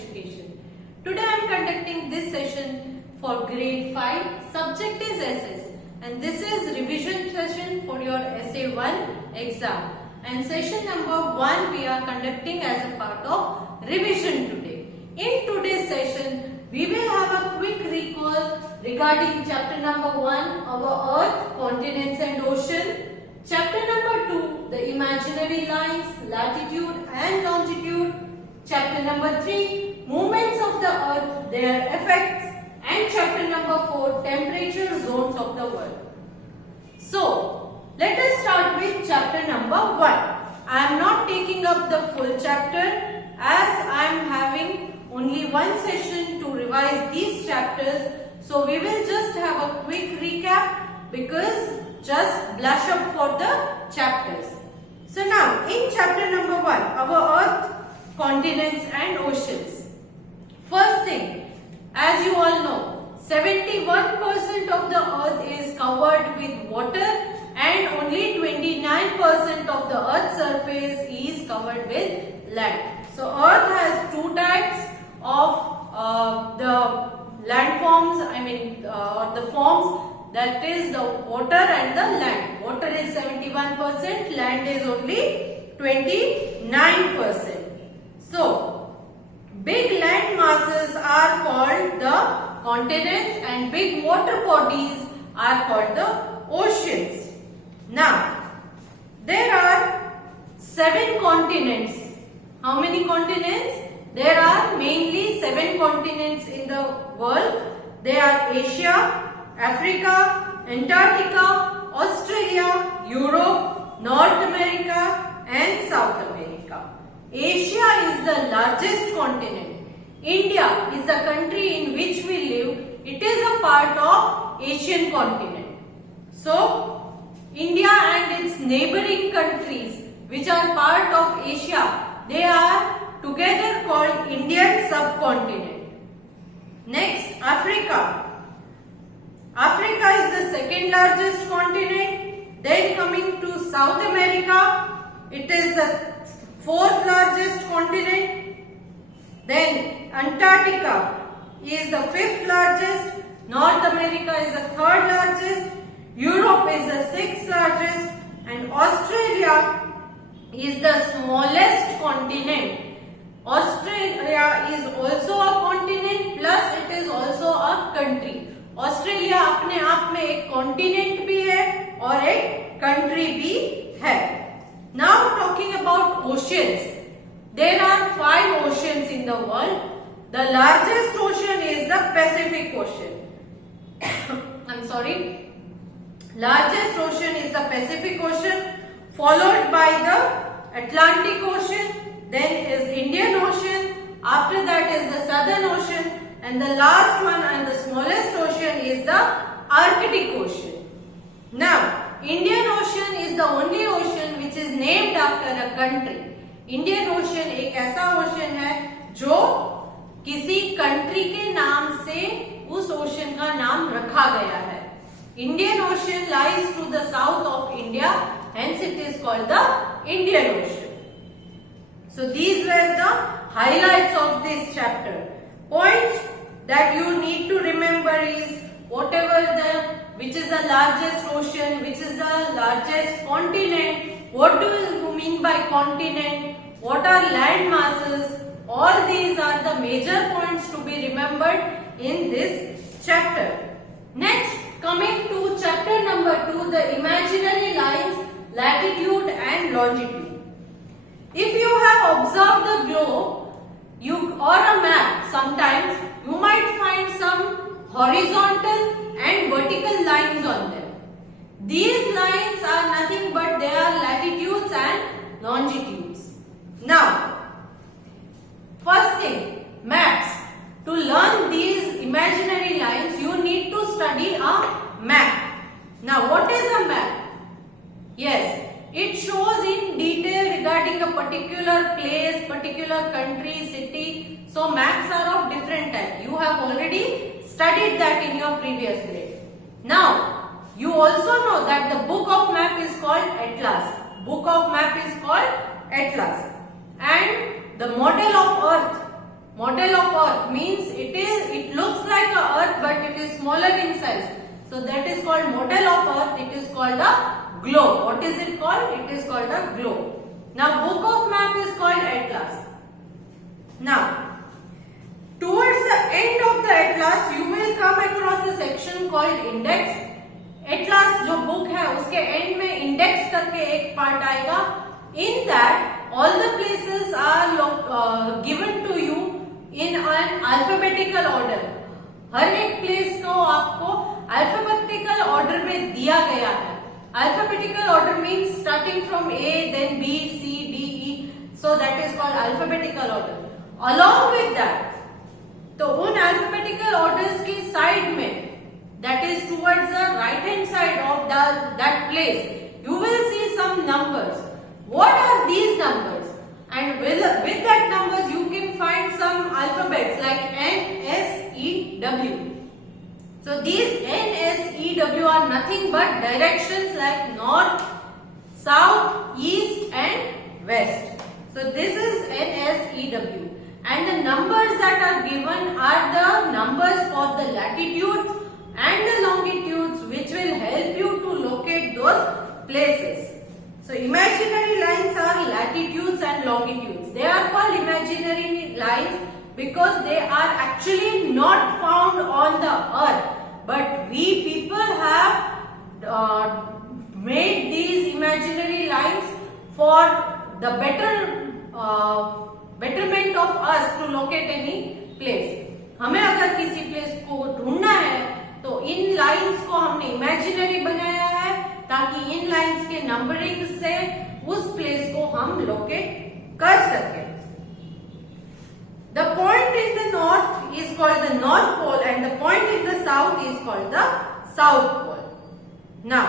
education. Today I am conducting this session for grade 5. Subject is SS and this is revision session for your essay 1 exam. And session number 1 we are conducting as a part of revision today. In today's session we will have a quick recall regarding chapter number 1, our earth, continents and ocean. Chapter number 2, the imaginary lines, latitude and longitude. Chapter number 3, movements of the earth, their effects. And chapter number 4, temperature zones of the world. So, let us start with chapter number 1. I am not taking up the full chapter as I am having only one session to revise these chapters. So, we will just have a quick recap because just blush up for the chapters. So now in chapter number 1, our earth, continents and oceans. First thing, as you all know, 71% of the earth is covered with water and only 29% of the earth's surface is covered with land. So earth has two types of the landforms, or the forms, that is the water and the land. Water is 71%, land is only 29%. So, big land masses are called the continents and big water bodies are called the oceans. Now, there are 7 continents. How many continents? There are mainly 7 continents in the world. They are Asia, Africa, Antarctica, Australia, Europe, North America and South America. Asia is the largest continent. India is the country in which we live. It is a part of Asian continent. So, India and its neighboring countries which are part of Asia, they are together called Indian subcontinent. Next, Africa. Africa is the second largest continent. Then coming to South America, it is the fourth largest continent. Then Antarctica is the fifth largest. North America is the third largest. Europe is the sixth largest. And Australia is the smallest continent. Australia is also a continent plus it is also a country. Australia अपने आप में एक continent भी है और एक country भी है. Now talking about oceans, there are 5 oceans in the world. The largest ocean is the Pacific Ocean. I am sorry, largest ocean is the Pacific Ocean, followed by the Atlantic Ocean, then is Indian Ocean, after that is the Southern Ocean, and the last one and the smallest ocean is the Arctic Ocean. Now, Indian Ocean is the only ocean which is named after a country. Indian Ocean एक ऐसा ocean है जो किसी country के नाम से उस ocean का नाम रखा गया है. Indian Ocean lies to the south of India, hence it is called the Indian Ocean. So these were the highlights of this chapter. Points that you need to remember is which is the largest ocean, which is the largest continent, what do you mean by continent, what are land masses, all these are the major points to be remembered in this chapter. Next, coming to chapter number 2, the imaginary lines, latitude and longitude. If you have observed the globe, or a map, sometimes you might find some horizontal and vertical lines on them. These lines are nothing but they are latitudes and longitudes. Now, first thing, maps. To learn these imaginary lines, you need to study a map. Now, what is a map? Yes, it shows in detail regarding a particular place, particular country, city. So maps are of different type. You have already studied that in your previous grade. Now, you also know that the book of map is called Atlas. Book of map is called Atlas. And the model of earth, Model of Earth means it looks like a Earth but it is smaller in size. So that is called model of Earth. It is called a globe. What is it called? It is called a globe. Now book of map is called atlas. Now towards the end of the atlas you will come across a section called index. Atlas जो book है उसके end में index करके एक part आएगा. In that all the places are given to you in an alphabetical order. हर एक place को आपको अल्फाबेटिकल ऑर्डर में दिया गया है. Alphabetical order means starting from A then B C D E. So that is called alphabetical order. Along with that तो उन अल्फाबेटिकल ऑर्डर्स की साइड में, that is towards the right hand side of that place, you will see some numbers. What are these numbers? And with that numbers you can find some alphabets like N, S, E, W. So these N, S, E, W are nothing but directions like north, south, east and west. So this is N, S, E, W. And the numbers that are given are the numbers for the latitudes and the longitudes which will help you to locate those places. So imaginary lines are latitudes and longitudes. They are called imaginary lines because they are actually not found on the earth, but we people have made these imaginary lines for the betterment of us to locate any place. हमें अगर किसी place को ढूंढना है तो इन lines को हमने imaginary बनाया है ताकि इन लाइंस के नंबरिंग से उस प्लेस को हम लोकेट कर सके. The point in the north is called the north pole and the point in the south is called the south pole. Now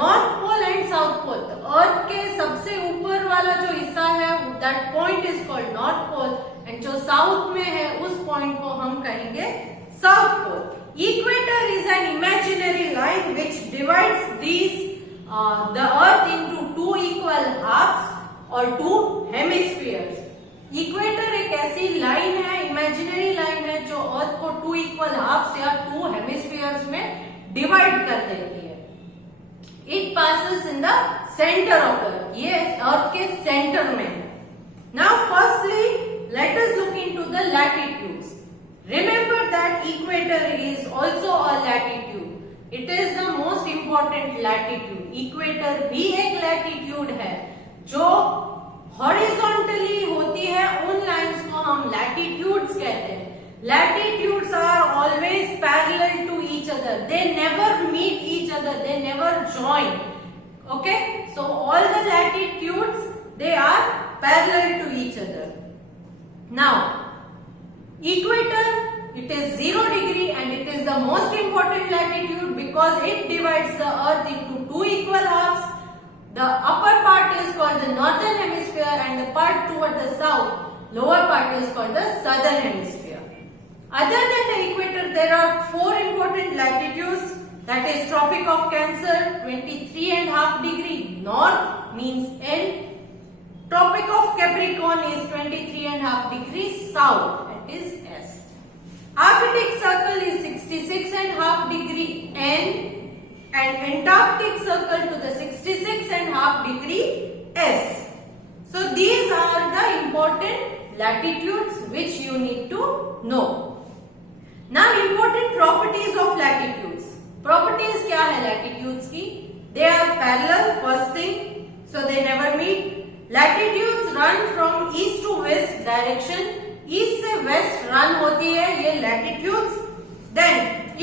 north pole and south pole, earth के सबसे ऊपर वाला जो हिस्सा है that point is called north pole and जो south में है उस पॉइंट को हम कहेंगे south pole. Equator is an imaginary line which divides the earth into two equal halves or two hemispheres. Equator एक ऐसी लाइन है, इमेजिनरी लाइन है जो अर्थ को टू इक्वल हाफ्स या टू हेमिस्फीयर्स में डिवाइड कर देती है. It passes in the centre of earth. ये अर्थ के सेंटर में है. Now firstly let us look into the latitudes. Remember that equator is also a latitude. It is the most important latitude. Equator भी एक latitude है जो horizontally होती है. उन lines को हम latitudes कहते हैं. Latitudes are always parallel to each other. They never meet each other. They never join. Okay? So all the latitudes, they are parallel to each other. Now equator, it is 0 degree and it is the most important latitude because it divides the earth into two equal halves. The upper part is called the northern hemisphere and the part toward the south, lower part is called the southern hemisphere. Other than the equator, there are four important latitudes, that is Tropic of Cancer 23.5 degree north means N. Tropic of Capricorn is 23.5 degrees south, that is S. Arctic Circle is 66.5 degree N and Antarctic Circle to the 66.5 degree S. So these are the important latitudes which you need to know. Now important properties of latitudes. Properties क्या है latitudes की? They are parallel, first thing, so they never meet. Latitudes run from east to west direction. East से west run होती है ये latitudes. Then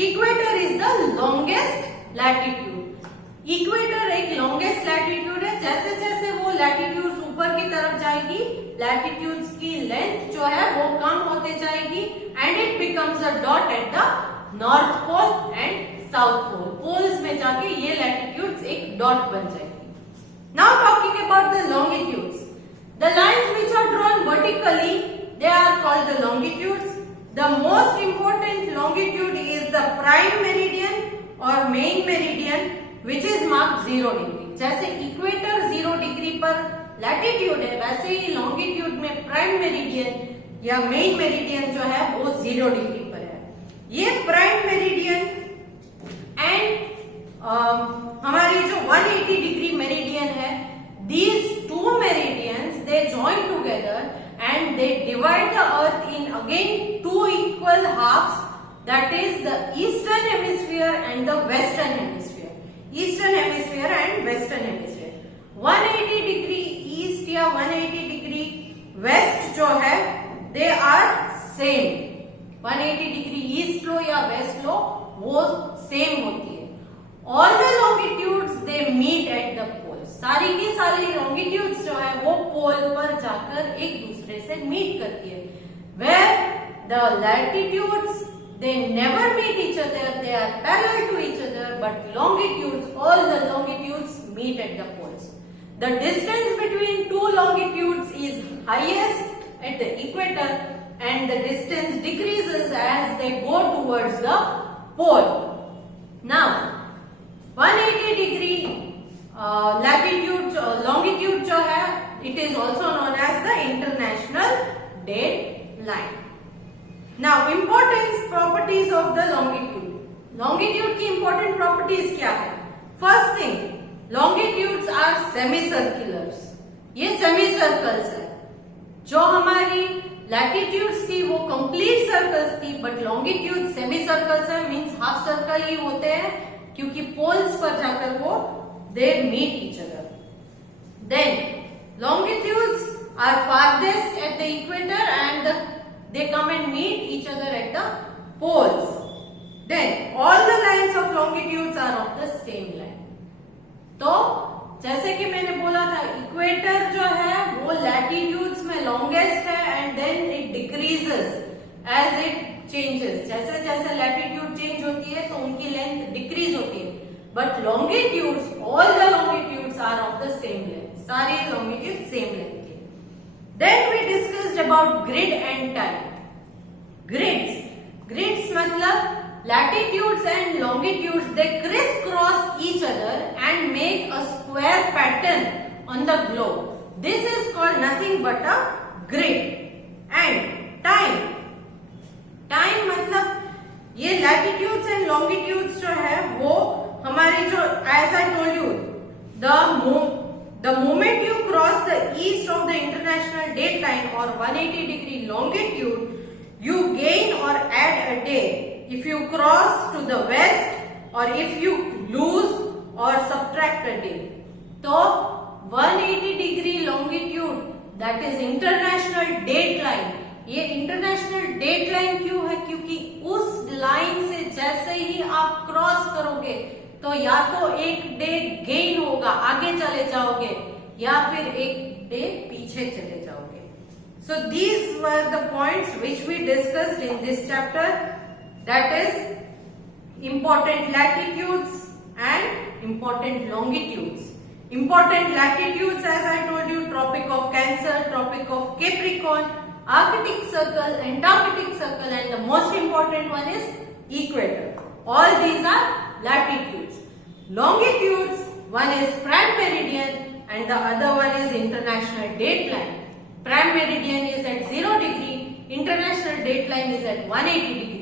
equator is the longest latitude. Equator एक longest latitude है. जैसे जैसे वो लैटिट्यूड्स ऊपर की तरफ जाएगी लैटिट्यूड्स की लेंथ जो है वो कम होते जाएगी and it becomes a dot at the north pole and south pole. Poles में जाके ये लैटिट्यूड्स एक डॉट बन जाएगी. Now talking about the longitudes. The lines which are drawn vertically, they are called the longitudes. The most important longitude is the prime meridian or main meridian which is marked 0 degree. जैसे equator 0 degree पर latitude है वैसे ही longitude में prime meridian या main meridian जो है वो 0 degree पर है। ये प्राइम मेरिडियन एंड हमारी जो 180 डिग्री मेरिडियन है, these two meridians they join together and they divide the earth in again two equal halves, that is the eastern hemisphere and the western hemisphere, eastern hemisphere and western hemisphere। 180 degree east या 180 degree west जो है they are same, 180 degree east लो या west लो वो same होती है। All the longitudes they meet at the pole, सारी की सारी longitudes जो है वो पोल पर जाकर एक दूसरे से मीट करती है। Where the latitudes they never meet each other, they are parallel to each other, but longitudes, all the longitudes meet at the poles। The distance between two longitudes is highest at the equator and the distance decreases as they go towards the pole। Now 180 degree latitude longitude जो है it is also known as the international date line। Now importance properties of the longitude, longitude की important properties क्या है? First thing, longitudes are semicirculars, ये semicircles है। जो हमारी latitudes थी वो complete circles थी, but longitude semicircles है, means half circle ही होते हैं क्योंकि poles पर जाकर वो they meet each other। Then longitudes are farthest at the equator and they come and meet each other at the poles। Then all the lines of longitudes are of the same line। तो जैसे कि मैंने बोला था equator जो है वो latitudes में लॉन्गेस्ट है and then it decreases as it changes, जैसे जैसे लैटिट्यूड चेंज होती है तो उनकी लेंथ डिक्रीज होती है, but longitudes all the longitudes are of the same length, सारी लॉन्गिट्यूड सेम लेंथ के। Then we discussed about grid and time. Grids मतलब latitudes and longitudes they crisscross each other and make a square pattern on the globe, this is called nothing but a grid। and time मतलब ये latitudes and longitudes जो है वो हमारी जो as I told you the moment you cross the east of the international date line or 180 degree longitude you gain or add a day if you cross to the west or if you lose or subtract a day। तो 180 degree longitude that is international date line, ये international date line क्यों है? क्योंकि उस line से जैसे ही आप cross करोगे तो या तो एक डे गेन होगा, आगे चले जाओगे, या फिर एक डे पीछे चले जाओगे। So these were the points which we discussed in this chapter, that is important latitudes and important longitudes। Important latitudes as I told you, Tropic of Cancer, Tropic of Capricorn, Arctic Circle, Antarctic Circle, and the most important one is equator। All these are latitudes। Longitudes, one is prime meridian and the other one is international date line। Prime meridian is at 0 degree, international date line is at 180 degree।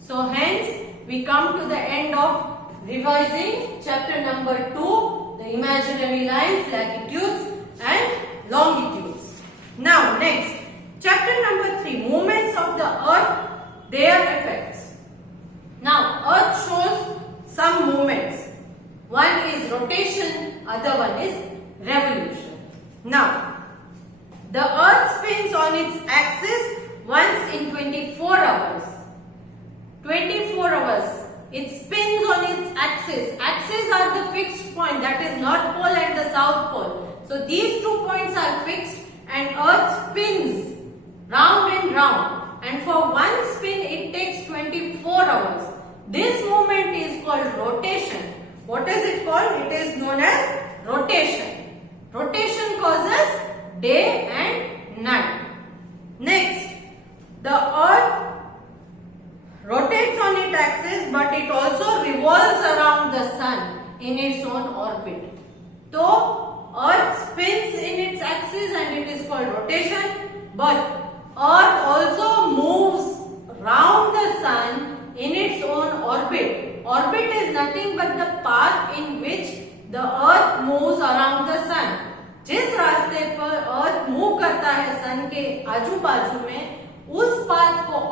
So hence we come to the end of revising chapter number 2, the imaginary lines, latitudes and longitudes। Now next, chapter number 3, movements of the earth, their effects। Now earth shows some movements, one is rotation, other one is revolution। Now the earth spins on its axis once in 24 hours। 24 hours it spins on its axis, axes are the fixed point, that is North Pole and the South Pole, so these 2 points are fixed and earth spins round and round, and for one spin it takes 24 hours। This movement is called rotation। What is it called? It is known as rotation। Rotation causes day and night। Next, the earth rotates on its axis but it also revolves around the sun in its own orbit। So earth spins in its axis and it is called rotation, but earth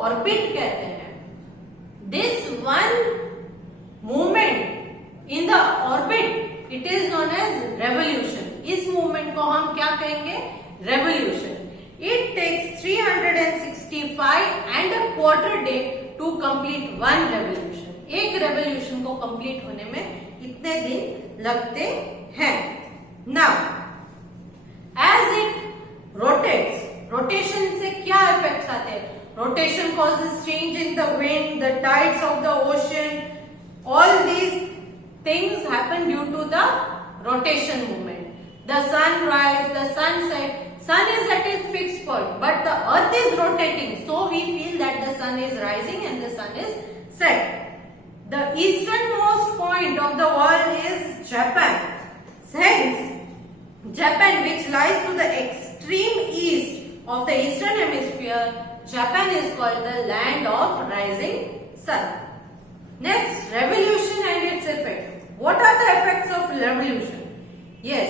orbit कहते हैं। This one movement in the orbit it is known as revolution. इस movement को हम क्या कहेंगे? Revolution. It takes 365 and a quarter day to complete one revolution. एक revolution को complete होने में इतने दिन लगते हैं। Now as it rotates, rotation से क्या इफेक्ट्स आते हैं? Rotation causes change in the wind, the tides of the ocean. All these things happen due to the rotation movement. The sun rise, the sun set. Sun is at its fixed point, but the earth is rotating, so we feel that the sun is rising and the sun is set. The easternmost point of the world is Japan. Hence, Japan, which lies to the extreme east of the eastern hemisphere, Japan is called the land of rising sun. Next, revolution and its effect. What are the effects of revolution? Yes,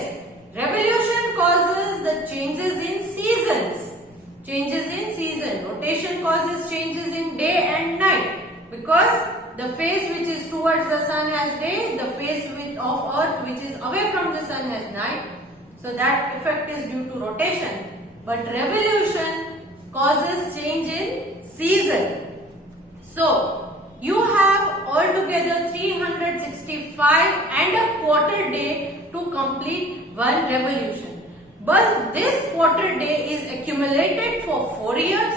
revolution causes the changes in seasons. Changes in season. Rotation causes changes in day and night, because the face which is towards the sun has day, the face of earth which is away from the sun has night. So that effect is due to rotation. But revolution causes change in season. So you have altogether 365 and a quarter day to complete one revolution. But this quarter day is accumulated for 4 years,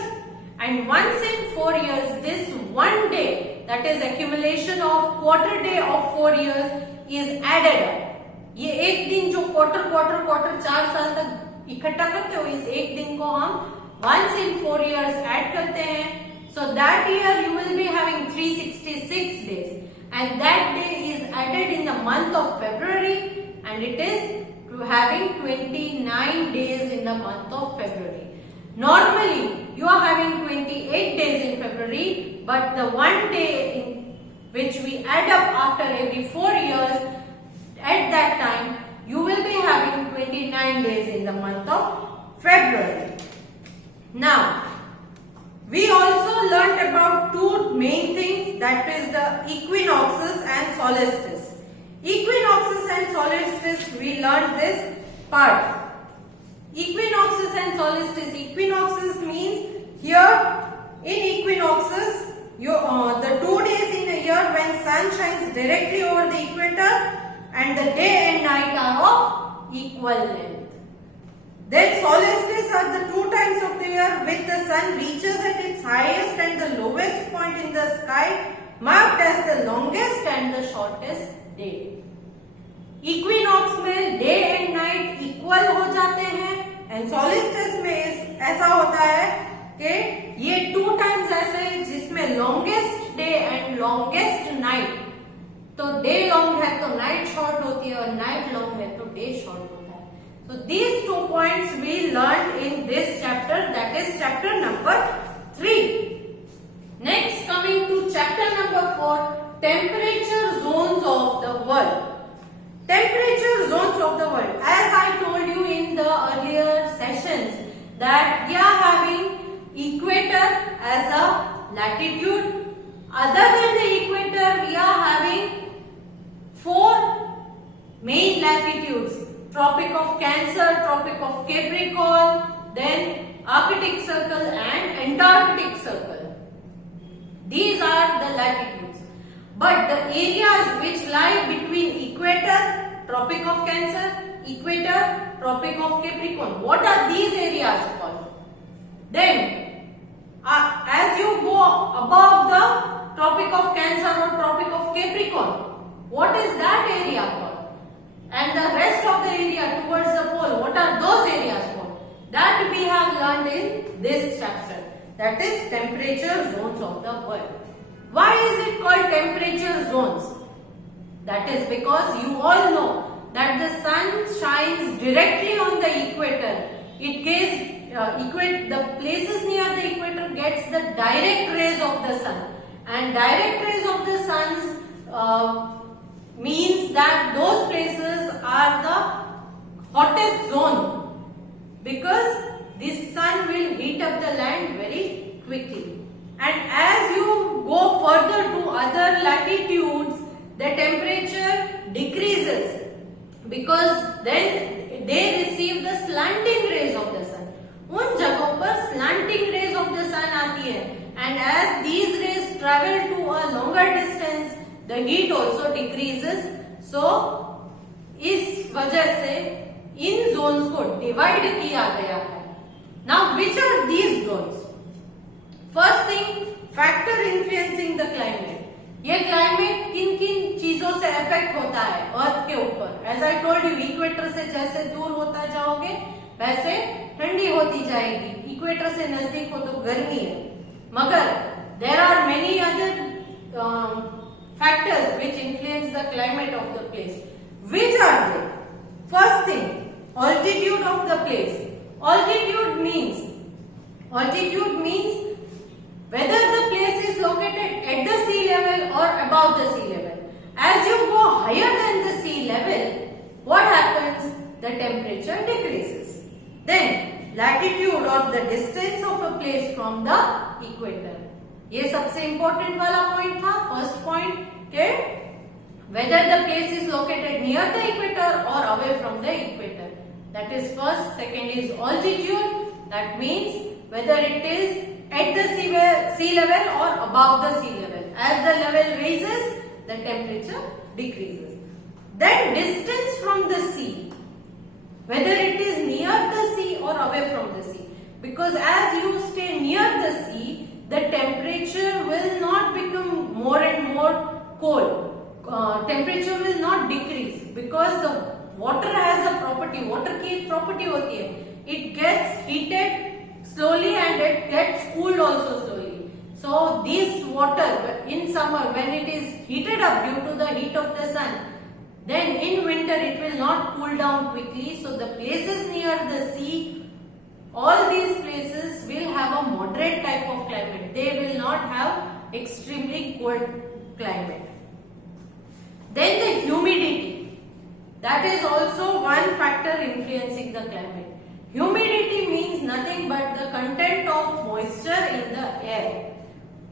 and once in 4 years this one day, that is accumulation of quarter day of 4 years, is added up. ये एक दिन जो quarter 4 साल तक इकट्ठा करते हो, इस एक दिन को हम once in 4 years ऐड करते हैं. So that year you will be having 366 days, and that day is added in the month of February, and it is having 29 days in the month of February. Normally you are having 28 days in February, but the one day which we add up after every 4 years, at that time you will be having 29 days in the month of February. Now we also learnt about two main things, that is the equinoxes and solstice. Equinoxes and solstice, we learned this part. Equinoxes and solstice. Equinoxes means here in equinoxes, the 2 days in a year when sun shines directly over the equator and the day and night are of equal length. Then solstice are the 2 times of the year which the sun reaches at its highest and the lowest point in the sky, marked as the longest and the shortest day. Equinox में day and night equal हो जाते हैं, and solstice में ऐसा होता है कि ये 2 times ऐसे जिसमें longest day and longest night, तो डे लॉन्ग है तो नाइट शॉर्ट होती है, और नाइट लॉन्ग है तो डे शॉर्ट होता है. So these 2 points we learned in this chapter, that is chapter number 3. Next, coming to chapter number 4, temperature zones of the world. Temperature zones of the world. As I told you in the earlier sessions that we are having equator as a latitude. Other than the equator, we are having 4 main latitudes: Tropic of Cancer, Tropic of Capricorn, then Arctic Circle and Antarctic Circle. These are the latitudes. But the areas which lie between equator, Tropic of Cancer, equator, Tropic of Capricorn, what are these areas called? Then, as you go above the Tropic of Cancer or Tropic of Capricorn, what is that area called? And the rest of the area towards the pole, what are those areas called? That we have learned in this chapter. That is temperature zones of the world. Why is it called temperature zones? That is because you all know that the sun shines directly on the equator. It gives the places near the equator gets the direct rays of the sun, and direct rays of the sun means that those places are the hottest zone, because the sun will heat up the land very quickly. and as you go further to other latitudes, the temperature decreases because then they receive the slanting rays of the sun. उन जगहों पर slanting rays of the sun आती है, and as these rays travel to a longer distance, the heat also decreases. So इस वजह से इन zones को divide किया गया है. Now which are these zones? First thing, factor influencing the climate. ये क्लाइमेट किन किन चीजों से अफेक्ट होता है अर्थ के ऊपर. As I told you, equator से जैसे दूर होता जाओगे वैसे ठंडी होती जाएगी. इक्वेटर से नजदीक हो तो गर्मी है. मगर there are many other factors which influence the climate of the place. Which are they? First thing, altitude of the place. Altitude means whether the place is located at the sea level or above the sea level. As you go higher than the sea level, what happens? The temperature decreases. Then latitude or the distance of a place from the equator. ये सबसे important वाला point था. First point के whether the place is located near the equator or away from the equator. That is first. Second is altitude. That means whether it is at the sea level or above the sea level. As the level raises, the temperature decreases. Then distance from the sea, whether it is near the sea or away from the sea. Because as you stay near the sea, the temperature will not become more and more cold. Temperature will not decrease because the water has a property. Water की एक property होती है. It gets heated slowly and it gets cooled also slowly. So this water in summer, when it is heated up due to the heat of the sun, then in winter it will not cool down quickly. So the places near the sea, all these places will have a moderate type of climate. They will not have extremely cold climate. Then the humidity. That is also one factor influencing the climate. Humidity means nothing but the content of moisture in the air.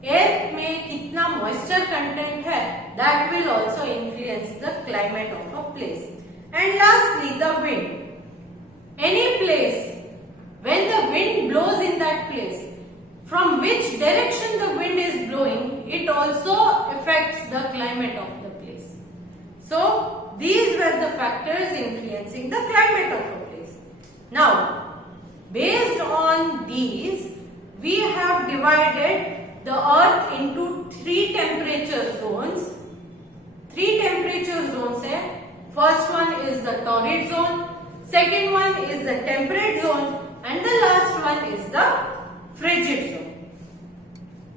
Air में कितना moisture content है, that will also influence the climate of a place. And lastly, the wind. Any place, when the wind blows in that place, from which direction the wind is blowing, it also affects the climate of the place. So these were the factors influencing the climate of a place. Now, based on these, we have divided the earth into three temperature zones. Three temperature zones hai. First one is the torrid zone, second one is the temperate zone, and the last one is the frigid zone.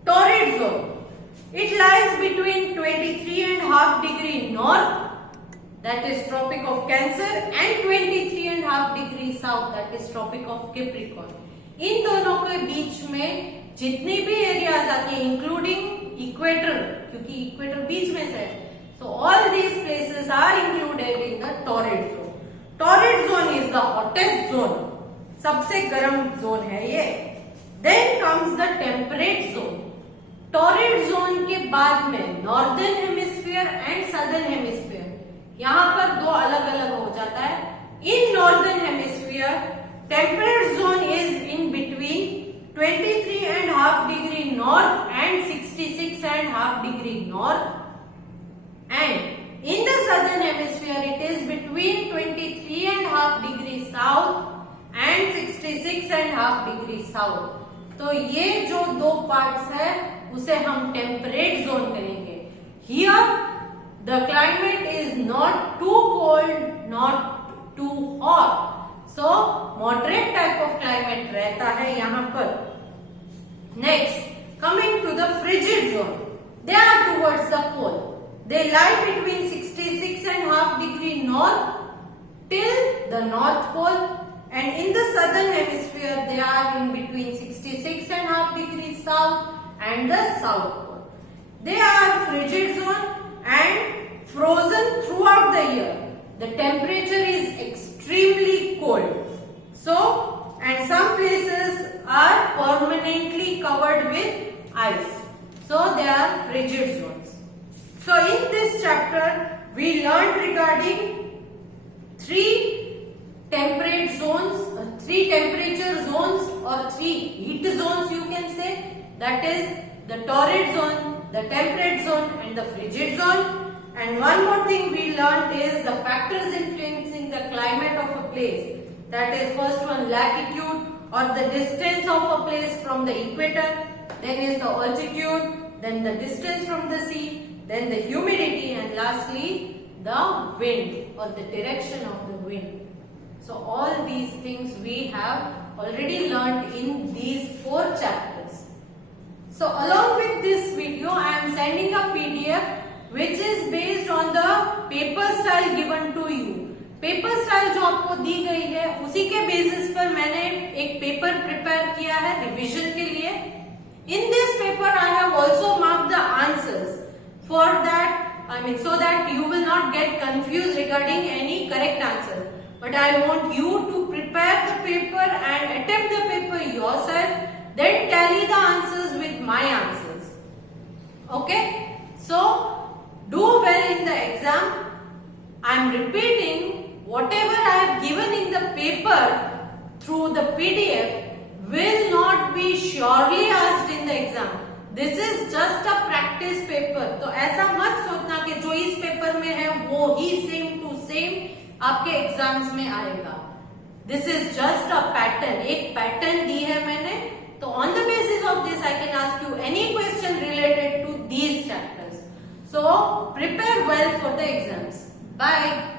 Torrid zone. It lies between 23.5 degree north, that is Tropic of Cancer, and 23.5 degree south, that is Tropic of Capricorn. इन दोनों के बीच में जितनी भी areas आती है, including equator, क्योंकि equator बीच में से है, so all these places are included in the torrid zone. Torrid zone is the hottest zone, सबसे गर्म जोन है ये. Then comes the temperate zone. Torrid zone के बाद में northern hemisphere and southern hemisphere, यहाँ पर दो अलग अलग हो जाता है. In northern hemisphere temperate zone is in between 23.5 degree north and 66.5 degree north, and in the southern hemisphere it is between 23.5 degree south and 66.5 degree south. तो ये जो दो पार्ट्स है उसे हम टेम्परेट जोन करेंगे. Here the climate is not too cold not too hot, so moderate type of climate रहता है यहाँ पर. Next, coming to the frigid zone, they are towards the pole. They lie between 66.5 degree north till the North Pole, and in the southern hemisphere they are in between 66.5 degrees south and the South Pole. They are frigid zone and frozen throughout the year. The temperature is extremely cold. So, and some places are permanently covered with ice. So they are frigid zones. So in this chapter we learned regarding three temperate zones, three temperature zones or three heat zones you can say, that is the torrid zone, the temperate zone and the frigid zone. And one more thing we learned is the factors influencing the climate of a place. That is first one latitude or the distance of a place from the equator, then is the altitude, then the distance from the sea, then the humidity and lastly the wind or the direction of the wind. So all these things we have already learned in these 4 chapters. So along with this video I am sending a PDF which is based on the paper style given to you. Paper style जो आपको दी गई है उसी के basis पर मैंने एक paper prepare किया है रिवीजन के लिए. In this paper I have also marked the answers for that, so that you will not get confused regarding any correct answer. But I want you to prepare the paper and attempt the paper yourself, then tally the answers with my answers. Okay? So do well in the exam. I am repeating, whatever I have given in the paper through the PDF will not be surely asked in the exam. This is just a practice paper. तो ऐसा मत सोचना कि जो इस paper में है वो ही सेम टू सेम आपके एग्जाम्स में आएगा. This is just a pattern. एक पैटर्न दी है मैंने, तो on the basis of this I can ask you any question related to these chapters. So prepare well for the exams. Bye.